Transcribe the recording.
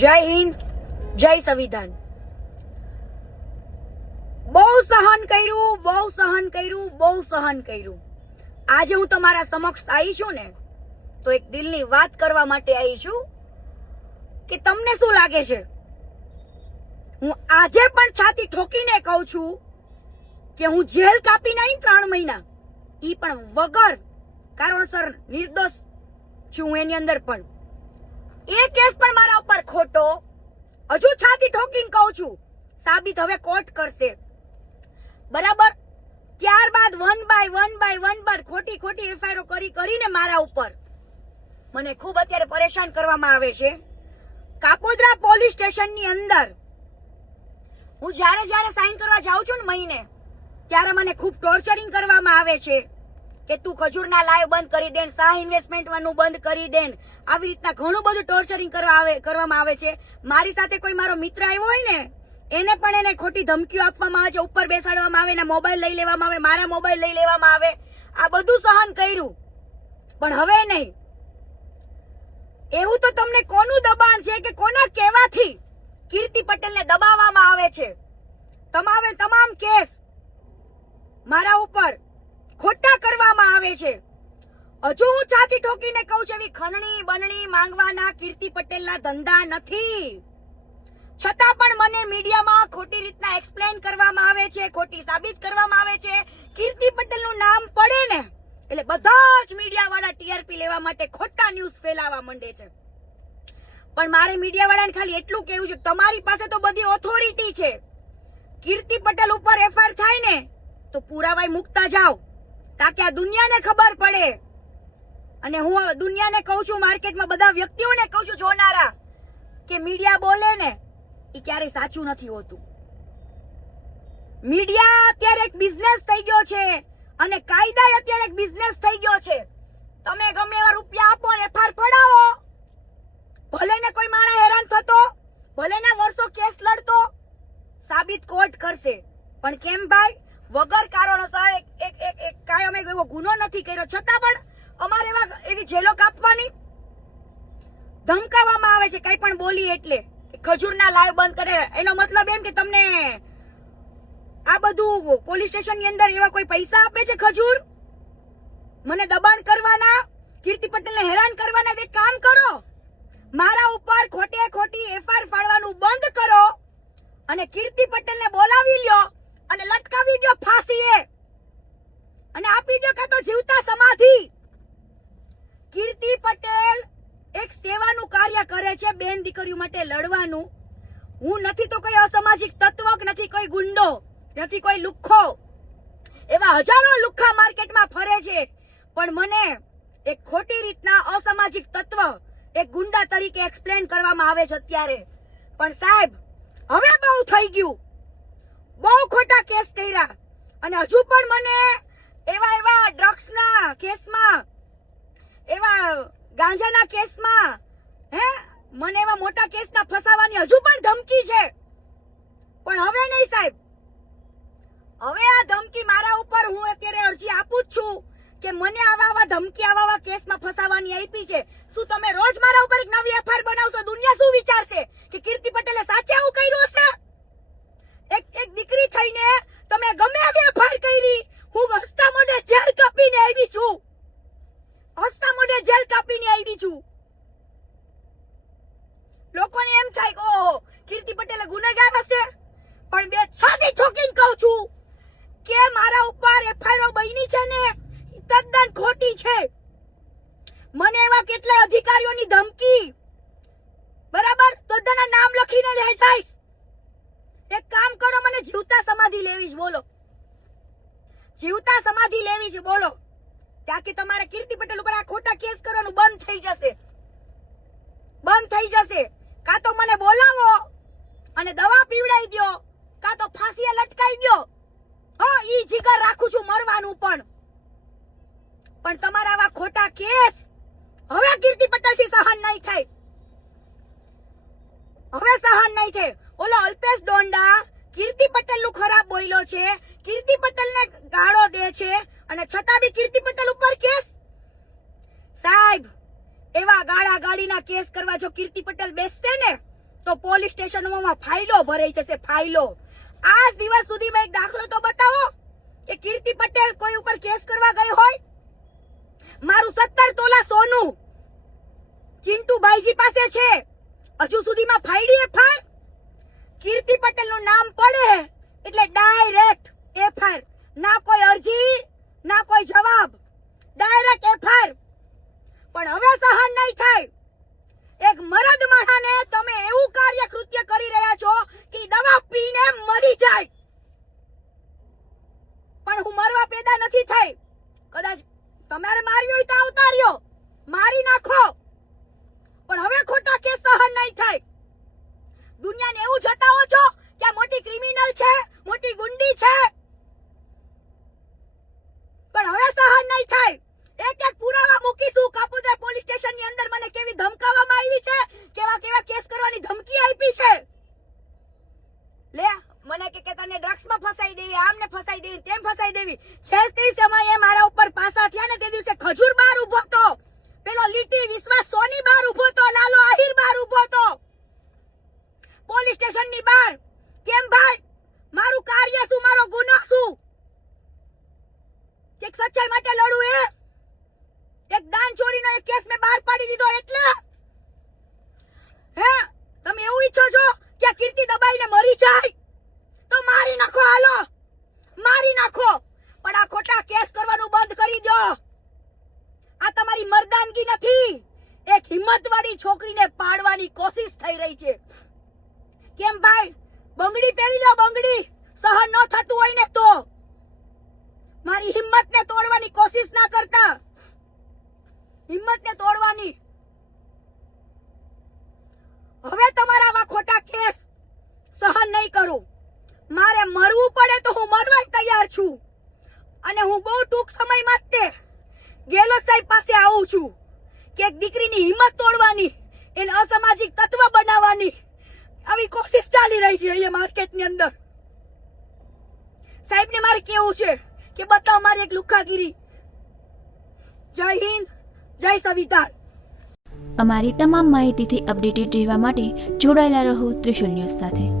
જય હિન્દ જય સંવિધાન બહુ સહન કર્યું બહુ સહન કર્યું બહુ સહન કર્યું આજે હું તમારા સમક્ષ આવી છું ને તો એક દિલની વાત કરવા માટે આવી છું કે તમને શું લાગે છે હું આજે પણ છાતી ઠોકીને કહું છું કે હું જેલ કાપી નહીં ત્રણ મહિના એ પણ વગર કારણસર નિર્દોષ છું એની અંદર પણ એ કેસ પણ મારા ઉપર ખોટો હજુ છાતી ઠોકીને કહું છું સાબિત હવે કોર્ટ કરશે બરાબર ત્યારબાદ one by one by one બાર ખોટી ખોટી એફઆઈઆર કરી કરીને મારા ઉપર મને ખૂબ અત્યારે પરેશાન કરવામાં આવે છે કાપોદરા પોલીસ સ્ટેશનની અંદર હું જ્યારે જ્યારે સાઈન કરવા જાઉં છું ને મહિને ત્યારે મને ખૂબ ટોર્ચરિંગ કરવામાં આવે છે કે તું ખજૂરના લાઈવ બંધ કરી દેન શાહ ઇન્વેસ્ટમેન્ટવાનું બંધ કરી દેન આવી રીતના ઘણું બધું ટોર્ચરિંગ કરવા આવે કરવામાં આવે છે મારી સાથે કોઈ મારો મિત્ર આવ્યો હોય ને એને પણ એને ખોટી ધમકીઓ આપવામાં આવે છે ઉપર બેસાડવામાં આવે ને મોબાઈલ લઈ લેવામાં આવે મારા મોબાઈલ લઈ લેવામાં આવે આ બધું સહન કર્યું પણ હવે નહીં એવું તો તમને કોનું દબાણ છે કે કોના કહેવાથી કીર્તિ પટેલને દબાવવામાં આવે છે તમામે તમામ કેસ મારા ઉપર ખોટા કરવામાં આવે છે હજુ હું છાતી ઠોકીને કહું છું એવી ખણણી બનણી માંગવાના કીર્તિ પટેલના ધંધા નથી છતાં પણ મને મીડિયામાં ખોટી રીતના એક્સપ્લેન કરવામાં આવે છે ખોટી સાબિત કરવામાં આવે છે કીર્તિ પટેલનું નામ પડે ને એટલે બધા જ મીડિયાવાળા ટીઆરપી લેવા માટે ખોટા ન્યૂઝ ફેલાવા માંડે છે પણ મારે મીડિયાવાળાને ખાલી એટલું કહેવું છે તમારી પાસે તો બધી ઓથોરિટી છે કીર્તિ પટેલ ઉપર એફઆઈઆર થાય ને તો પુરાવાય મૂકતા જાઓ તાકે આ દુનિયાને ખબર પડે અને હું દુનિયાને કહું છું માર્કેટમાં બધા વ્યક્તિઓને કહું છું જોનારા કે મીડિયા બોલે ને એ ક્યારેય સાચું નથી હોતું મીડિયા અત્યારે એક બિઝનેસ થઈ ગયો છે અને કાયદા અત્યારે એક બિઝનેસ થઈ ગયો છે તમે ગમે એવા રૂપિયા આપો ને એફઆર પડાવો ભલે ને કોઈ માણસ હેરાન થતો ભલે ને વર્ષો કેસ લડતો સાબિત કોર્ટ કરશે પણ કેમ ભાઈ વગર કારણસર એક એક એક કાંઈ અમે એવો ગુનો નથી કર્યો છતાં પણ અમારે એવા એવી જેલો કાપવાની ધમકાવવામાં આવે છે કંઈ પણ બોલી એટલે ખજૂરના લાઈવ બંધ કરે એનો મતલબ એમ કે તમને આ બધું પોલીસ સ્ટેશનની અંદર એવા કોઈ પૈસા આપે છે ખજૂર મને દબાણ કરવાના કીર્તિ પટેલને હેરાન કરવાના તે કામ કરો મારા ઉપર ખોટે ખોટી એફઆઈઆર ફાળવાનું બંધ કરો અને કીર્તિ પટેલને બોલાવી લ્યો આપી દો ફાંસી અને આપી દો કે તો જીવતા સમાધિ કીર્તિ પટેલ એક સેવાનું કાર્ય કરે છે બેન દીકરીઓ માટે લડવાનું હું નથી તો કોઈ અસામાજિક તત્વ નથી કોઈ ગુંડો નથી કોઈ લુખ્ખો એવા હજારો લુખ્ખા માર્કેટમાં ફરે છે પણ મને એક ખોટી રીતના અસામાજિક તત્વ એક ગુંડા તરીકે એક્સપ્લેન કરવામાં આવે છે અત્યારે પણ સાહેબ હવે બહુ થઈ ગયું બહુ ખોટા કેસ કર્યા અને હજુ પણ મને એવા એવા ડ્રગ્સના કેસમાં એવા ગાંજાના કેસમાં હે મને એવા મોટા કેસના ફસાવાની હજુ પણ ધમકી છે પણ હવે નહીં સાહેબ હવે આ ધમકી મારા ઉપર હું અત્યારે અરજી આપું જ છું કે મને આવા આવા ધમકી આવા આવા કેસમાં ફસાવાની આપી છે શું તમે રોજ મારા ઉપર એક નવી એફઆઈઆર બનાવશો દુનિયા શું વિચારશે કે કીર્તિ પટેલે મને ગુનેગાર હશે પણ બે છાતી ઠોકીને કહું છું કે મારા ઉપર એફઆઈઆર બની છે ને તદ્દન ખોટી છે મને એવા કેટલા અધિકારીઓની ધમકી બરાબર બધાના નામ લખીને લઈ જઈશ એક કામ કરો મને જીવતા સમાધિ લેવી જ બોલો જીવતા સમાધિ લેવી જ બોલો ત્યાંથી તમારે કીર્તિ પટેલ ઉપર આ ખોટા કેસ કરવાનું બંધ થઈ જશે બંધ થઈ જશે પીવડાઈ દો કાં તો ફાંસીએ લટકાઈ દો હા ઈ જીગર રાખું છું મરવાનું પણ પણ તમારા આવા ખોટા કેસ હવે કીર્તિ પટેલ થી સહન નહીં થાય હવે સહન નહીં થાય ઓલો અલ્પેશ ડોંડા કીર્તિ પટેલ નું ખરાબ બોલ્યો છે કીર્તિ પટેલ ને ગાળો દે છે અને છતાં બી કીર્તિ પટેલ ઉપર કેસ સાહેબ એવા ગાળા ગાડીના કેસ કરવા જો કીર્તિ પટેલ બેસશે ને તો પોલીસ સ્ટેશનમાં ફાઇલો ભરાઈ જશે ફાઇલો આ દિવસ સુધીમાં એક દાખલો તો બતાવો કે કીર્તિ પટેલ કોઈ ઉપર કેસ કરવા ગઈ હોય મારું સત્તર તોલા સોનું ભાઈજી પાસે છે હજુ સુધીમાં ફાઈડી એફઆઈઆર કીર્તિ પટેલ નું નામ પડે એટલે ડાયરેક્ટ એફઆઈઆર ના કોઈ અરજી ના કોઈ જવાબ ડાયરેક્ટ એફઆઈઆર પણ હવે સહન નહીં થાય એક મરદ માણાને તમે એવું કાર્ય કૃત્ય કરી રહ્યા છો કે દવા પીને મરી જાય પણ હું મરવા પેદા નથી થઈ કદાચ તમારે માર્યો હોય તો અવતાર્યો મારી નાખો પણ હવે ખોટા કેસ સહન નહીં થાય દુનિયાને એવું જતાવો છો કે આ મોટી ક્રિમિનલ છે મોટી ગુંડી છે પણ હવે સહન નહીં થાય એક એક પુરાવા મૂકીશું કાપોદર પોલીસ સ્ટેશનની અંદર મને આપી છે કેવા કેવા કેસ કરવાની ધમકી આપી છે લે મને કે કે તને ડ્રગ્સમાં ફસાઈ દેવી આમને ફસાઈ દેવી તેમ ફસાઈ દેવી જે તે સમયે મારા ઉપર પાસા થયા ને તે દિવસે ખજૂર બાર ઉભો હતો પેલો લીટી વિશ્વાસ સોની બાર ઉભો હતો લાલો આહિર બાર ઉભો હતો પોલીસ સ્ટેશન ની બહાર કેમ ભાઈ મારું કાર્ય શું મારો ગુનો શું એક સચ્ચાઈ માટે લડું એ એક દાન ચોરીનો એક કેસ મેં બહાર પાડી દીધો એટલે હે તમે એવું ઈચ્છો છો કે કીર્તિ દબાઈને મરી જાય તો મારી નાખો હાલો મારી નાખો પણ આ ખોટા કેસ કરવાનું બંધ કરી દો આ તમારી મર્દાનગી નથી એક હિંમતવાળી છોકરીને પાડવાની કોશિશ થઈ રહી છે કેમ ભાઈ બંગડી પહેરી લો બંગડી સહન ન થતું હોય ને તો મારી હિંમતને તોડવાની કોશિશ ના કરતા હિંમતને તોડવાની છું અને હું બહુ ટૂંક સમયમાં જ તે ગેહલોત સાહેબ પાસે આવું છું કે એક દીકરીની હિંમત તોડવાની એને અસામાજિક તત્વ બનાવવાની આવી કોશિશ ચાલી રહી છે અહીંયા માર્કેટની અંદર સાહેબને મારે કેવું છે કે બતાવ મારી એક લુખાગીરી જય હિન્દ જય સવિતા અમારી તમામ માહિતીથી અપડેટેડ રહેવા માટે જોડાયેલા રહો ત્રિશુલ ન્યૂઝ સાથે